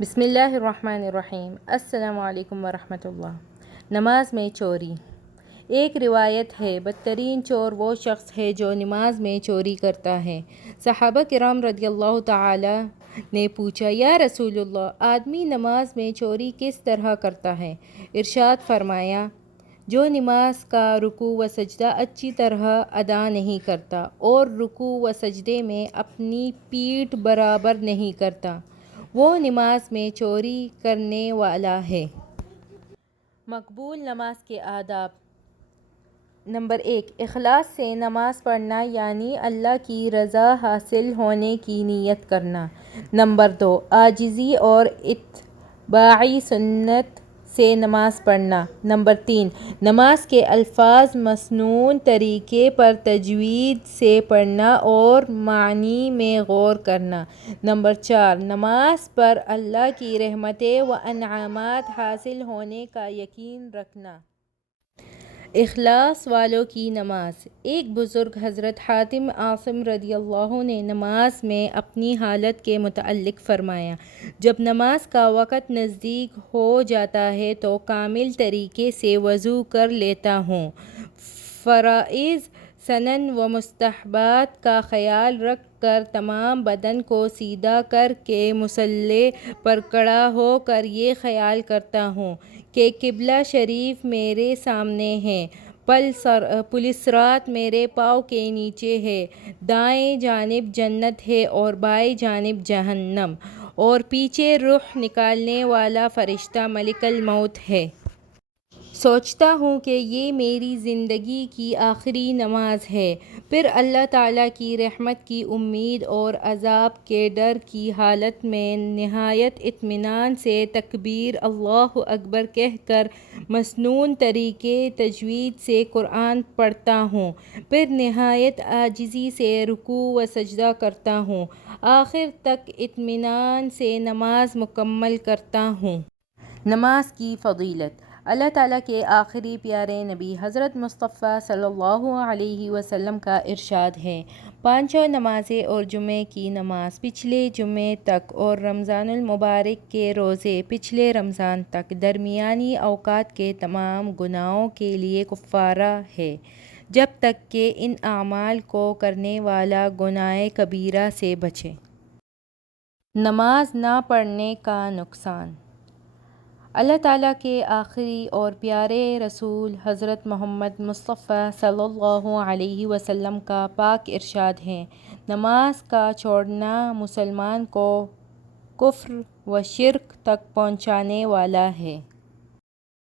بسم اللہ الرحمن الرحیم۔ السلام علیکم ورحمۃ اللہ۔ نماز میں چوری۔ ایک روایت ہے، بدترین چور وہ شخص ہے جو نماز میں چوری کرتا ہے۔ صحابہ کرام رضی اللہ تعالی نے پوچھا، یا رسول اللہ، آدمی نماز میں چوری کس طرح کرتا ہے؟ ارشاد فرمایا، جو نماز کا رکوع و سجدہ اچھی طرح ادا نہیں کرتا اور رکوع و سجدے میں اپنی پیٹھ برابر نہیں کرتا، وہ نماز میں چوری کرنے والا ہے۔ مقبول نماز کے آداب۔ نمبر 1، اخلاص سے نماز پڑھنا، یعنی اللہ کی رضا حاصل ہونے کی نیت کرنا۔ نمبر 2، عاجزی اور اتباع سنت سے نماز پڑھنا۔ نمبر 3، نماز کے الفاظ مسنون طریقے پر تجوید سے پڑھنا اور معانی میں غور کرنا۔ نمبر 4، نماز پر اللہ کی رحمتیں و انعامات حاصل ہونے کا یقین رکھنا۔ اخلاص والوں کی نماز۔ ایک بزرگ حضرت حاتم عاصم رضی اللہ عنہ نے نماز میں اپنی حالت کے متعلق فرمایا، جب نماز کا وقت نزدیک ہو جاتا ہے تو کامل طریقے سے وضو کر لیتا ہوں، فرائض، سنن و مستحبات کا خیال رکھ کر تمام بدن کو سیدھا کر کے مصلی پر کھڑا ہو کر یہ خیال کرتا ہوں کہ قبلہ شریف میرے سامنے ہے، پل صراط میرے پاؤں کے نیچے ہے، دائیں جانب جنت ہے اور بائیں جانب جہنم، اور پیچھے روح نکالنے والا فرشتہ ملک الموت ہے۔ سوچتا ہوں کہ یہ میری زندگی کی آخری نماز ہے، پھر اللہ تعالیٰ کی رحمت کی امید اور عذاب کے ڈر کی حالت میں نہایت اطمینان سے تکبیر اللہ اکبر کہہ کر مسنون طریقے تجوید سے قرآن پڑھتا ہوں، پھر نہایت عاجزی سے رکوع و سجدہ کرتا ہوں، آخر تک اطمینان سے نماز مکمل کرتا ہوں۔ نماز کی فضیلت۔ اللہ تعالیٰ کے آخری پیارے نبی حضرت مصطفیٰ صلی اللہ علیہ وسلم کا ارشاد ہے، پانچوں نمازیں اور جمعے کی نماز پچھلے جمعے تک اور رمضان المبارک کے روزے پچھلے رمضان تک درمیانی اوقات کے تمام گناہوں کے لیے کفارہ ہے، جب تک کہ ان اعمال کو کرنے والا گناہ کبیرہ سے بچے۔ نماز نہ پڑھنے کا نقصان۔ اللہ تعالیٰ کے آخری اور پیارے رسول حضرت محمد مصطفیٰ صلی اللہ علیہ وسلم کا پاک ارشاد ہے، نماز کا چھوڑنا مسلمان کو کفر و شرک تک پہنچانے والا ہے۔